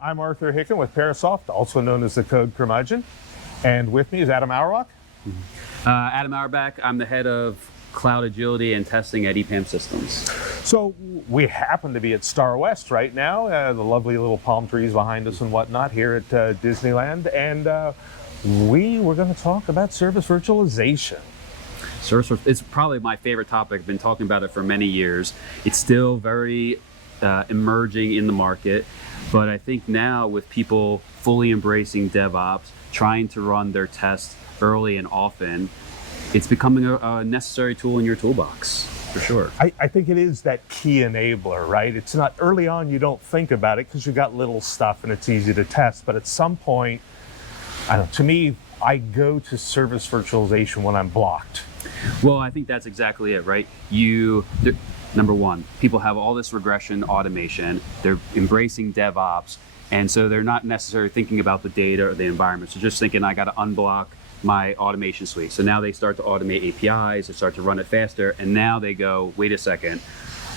I'm Arthur Hicken with Parasoft, also known as the Code Curmudgeon, and with me is Adam Auerbach. Adam Auerbach. I'm the head of cloud agility and testing at EPAM Systems. So we happen to be at STARWEST right now, the lovely little palm trees behind us and whatnot here at Disneyland, and we were going to talk about service virtualization. It's probably my favorite topic. I've been talking about it for many years. It's still very emerging in the market, but I think now with people fully embracing DevOps, trying to run their tests early and often, it's becoming a necessary tool in your toolbox, for sure. I think it is that key enabler, right? It's not early on, you don't think about it because you've got little stuff and it's easy to test, but at some point, I don't know, to me, I go to service virtualization when I'm blocked. Well, I think that's exactly it, right? Number one, people have all this regression automation, they're embracing DevOps, and so they're not necessarily thinking about the data or the environment. So just thinking, I got to unblock my automation suite. So now they start to automate APIs, they start to run it faster, and now they go, wait a second,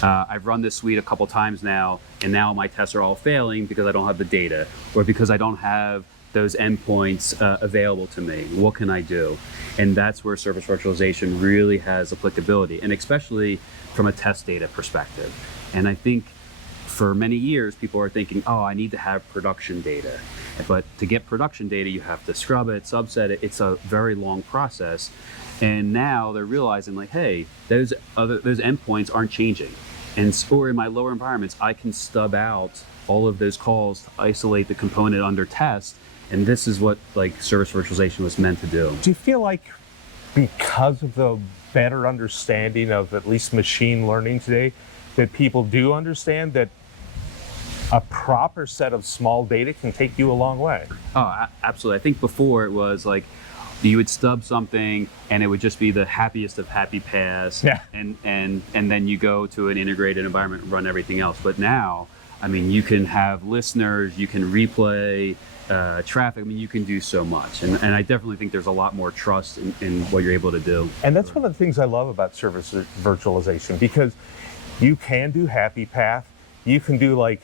I've run this suite a couple times now, and now my tests are all failing because I don't have the data, or because I don't have those endpoints available to me. What can I do? And that's where service virtualization really has applicability, and especially from a test data perspective. And I think for many years, people are thinking, oh, I need to have production data. But to get production data, you have to scrub it, subset it. It's a very long process. And now they're realizing, like, hey, those endpoints aren't changing. Or in my lower environments, I can stub out all of those calls to isolate the component under test. And this is what service virtualization was meant to do. Do you feel like because of the better understanding of at least machine learning today, that people do understand that a proper set of small data can take you a long way? Oh, absolutely. I think before it was like you would stub something and it would just be the happiest of happy paths. Yeah. And then you go to an integrated environment and run everything else. But now, I mean, you can have listeners, you can replay traffic. I mean, you can do so much. And I definitely think there's a lot more trust in what you're able to do. And that's one of the things I love about service virtualization, because you can do happy path, you can do like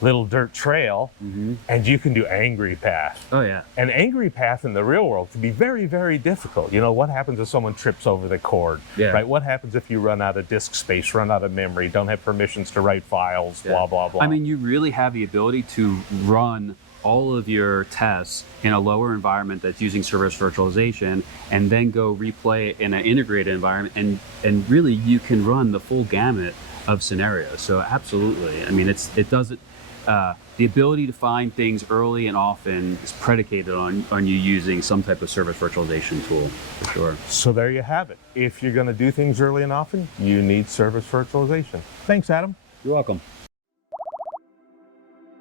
little dirt trail, and you can do angry path. Oh yeah. And angry path in the real world can be very, very difficult. You know, what happens if someone trips over the cord? Yeah. Right? What happens if you run out of disk space, run out of memory, don't have permissions to write files, blah, blah, blah. I mean, you really have the ability to run all of your tests in a lower environment that's using service virtualization, and then go replay it in an integrated environment, and really you can run the full gamut of scenarios. So absolutely, I mean, the ability to find things early and often is predicated on you using some type of service virtualization tool, for sure. So there you have it. If you're going to do things early and often, you need service virtualization. Thanks, Adam. You're welcome.